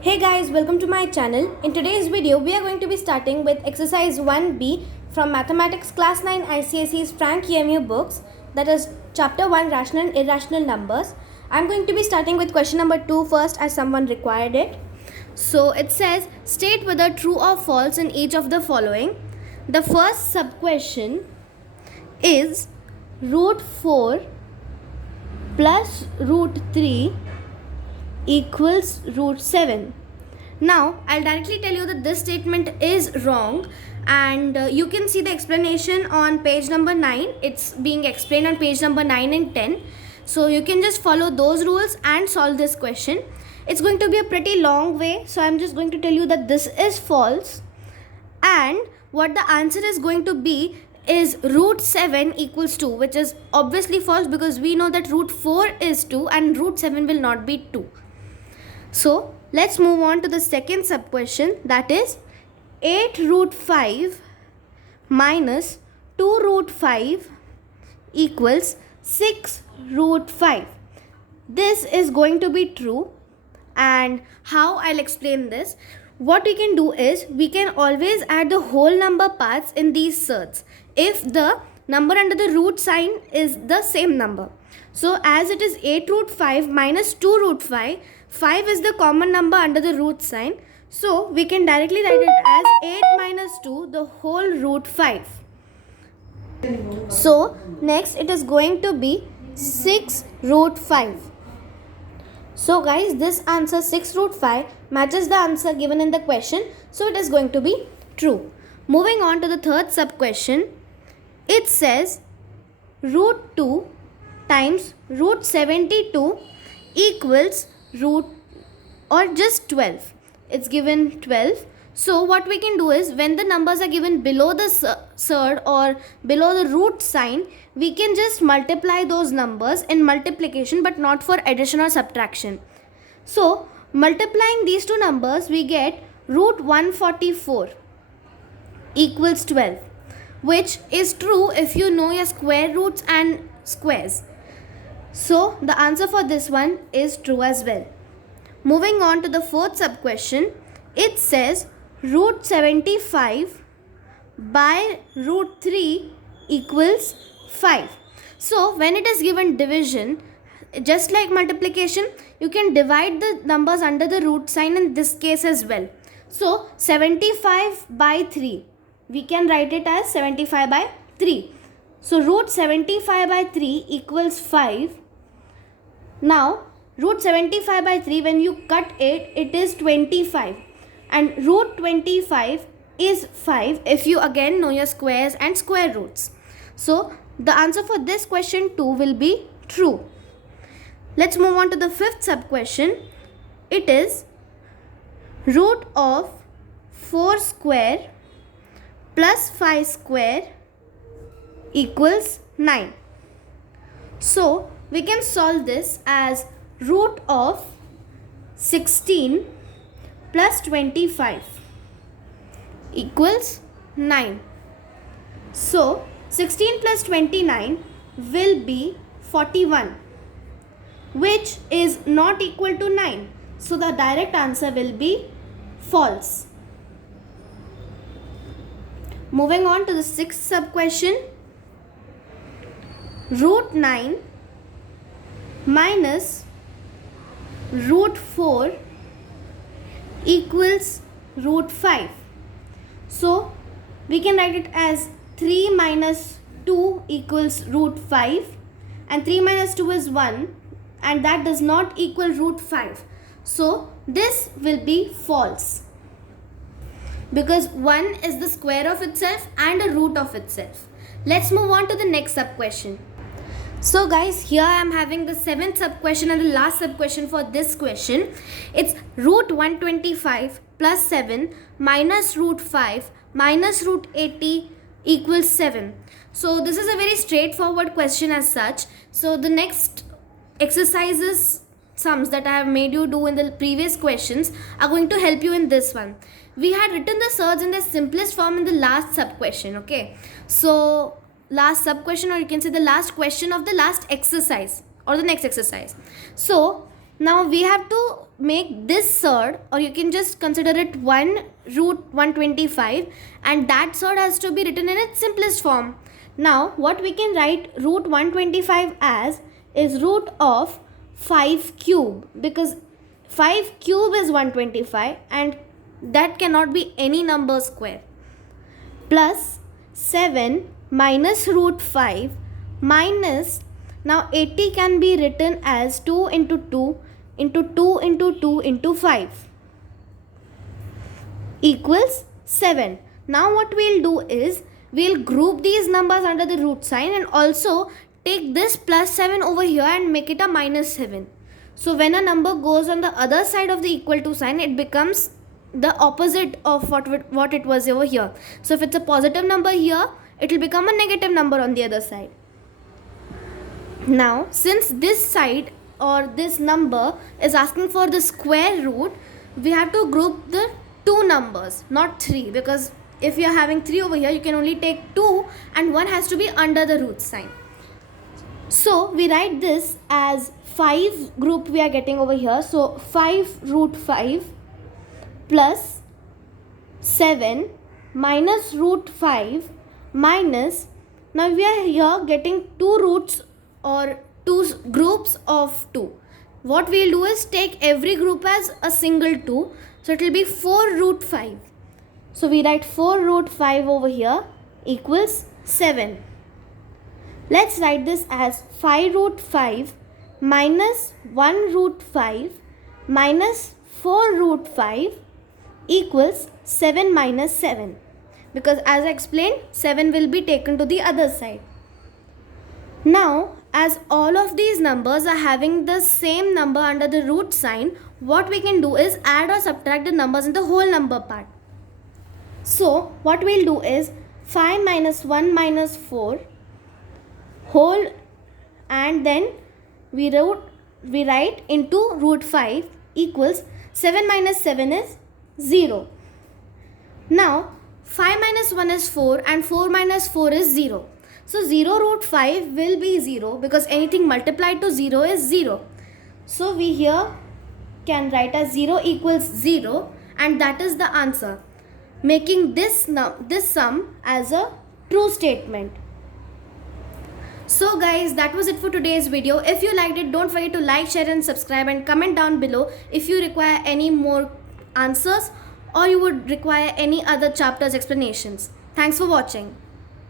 Hey guys, welcome to my channel. In today's video, we are going to be starting with exercise 1B from Mathematics Class 9 ICSE's Frank EMU books, that is chapter 1 Rational and Irrational Numbers. I'm going to be starting with question number 2 first as someone required it. So it says, state whether true or false in each of the following. The first sub-question is root 4 plus root 3 equals root 7. Now, I'll directly tell you that this statement is wrong, and you can see the explanation on page number 9. It's being explained on page number 9 and 10. So you can just follow those rules and solve this question. It's going to be a pretty long way, so I'm just going to tell you that this is false, and what the answer is going to be is root 7 equals 2, which is obviously false because we know that root 4 is 2 and root 7 will not be 2. So let's move on to the second sub question, that is 8 root 5 minus 2 root 5 equals 6 root 5. This is going to be true, and how I'll explain this. What we can do is we can always add the whole number parts in these surds if the number under the root sign is the same number. So as it is 8 root 5 minus 2 root 5, 5 is the common number under the root sign. So we can directly write it as 8 minus 2 the whole root 5. So next it is going to be 6 root 5. So guys, this answer 6 root 5 matches the answer given in the question. So it is going to be true. Moving on to the third sub question. It says root 2 times root 72 equals root or just 12. It's given 12. So what we can do is when the numbers are given below the surd or below the root sign, we can just multiply those numbers in multiplication but not for addition or subtraction. So multiplying these two numbers, we get root 144 equals 12, which is true if you know your square roots and squares. So the answer for this one is true as well. Moving on to the fourth sub question, it says root 75 by root 3 equals 5. So when it is given division, just like multiplication, you can divide the numbers under the root sign in this case as well. So 75 by 3, we can write it as 75 by 3. So root 75 by 3 equals 5. Now root 75 by 3, when you cut it, it is 25. And root 25 is 5 if you again know your squares and square roots. So the answer for this question too will be true. Let's move on to the fifth sub question. It is root of 4 square plus 5 square equals 9. So we can solve this as root of 16 plus 25 equals 9. So 16 plus 29 will be 41, which is not equal to 9. So the direct answer will be false. Moving on to the sixth sub question. Root 9 minus root 4 equals root 5. So we can write it as 3 minus 2 equals root 5, and 3 minus 2 is 1, and that does not equal root 5. So this will be false because 1 is the square of itself and a root of itself. Let's move on to the next sub question. So guys, here I am having the seventh sub question and the last sub question for this question. It's root 125 plus 7 minus root 5 minus root 80 equals 7. So this is a very straightforward question as such. So the next exercises sums that I have made you do in the previous questions are going to help you in this one. We had written the surds in the simplest form in the last sub question, okay? So last sub question, or you can say the last question of the last exercise or the next exercise. So now we have to make this third, or you can just consider it 1 root 125, and that third has to be written in its simplest form. Now what we can write root 125 as is root of 5 cube, because 5 cube is 125 and that cannot be any number square, plus 7 minus root 5 minus, now 80 can be written as 2 into 2 into 2 into 2 into 5 equals 7. Now what we'll do is we'll group these numbers under the root sign and also take this plus 7 over here and make it a minus 7. So when a number goes on the other side of the equal to sign, it becomes the opposite of what it was over here. So if it's a positive number here, it will become a negative number on the other side. Now since this side or this number is asking for the square root, we have to group the two numbers, not 3, because if you are having 3 over here, you can only take 2 and 1 has to be under the root sign. So we write this as 5 group we are getting over here. So 5 root 5 plus 7 minus root 5 minus, now we are here getting 2 roots or 2 groups of 2. What we will do is take every group as a single 2. So it will be 4 root 5. So we write 4 root 5 over here equals 7. Let's write this as 5 root 5 minus 1 root 5 minus 4 root 5 equals 7 minus 7. Because as I explained, 7 will be taken to the other side. Now, as all of these numbers are having the same number under the root sign, what we can do is add or subtract the numbers in the whole number part. So, what we'll do is 5 minus 1 minus 4 whole, and then we write into root 5 equals 7 minus 7 is 0. Now 5 minus 1 is 4 and 4 minus 4 is 0. So 0 root 5 will be 0 because anything multiplied to 0 is 0. So we here can write as 0 equals 0, and that is the answer, making this sum as a true statement. So guys, that was it for today's video. If you liked it, don't forget to like, share and subscribe, and comment down below if you require any more answers or you would require any other chapters explanations. Thanks for watching.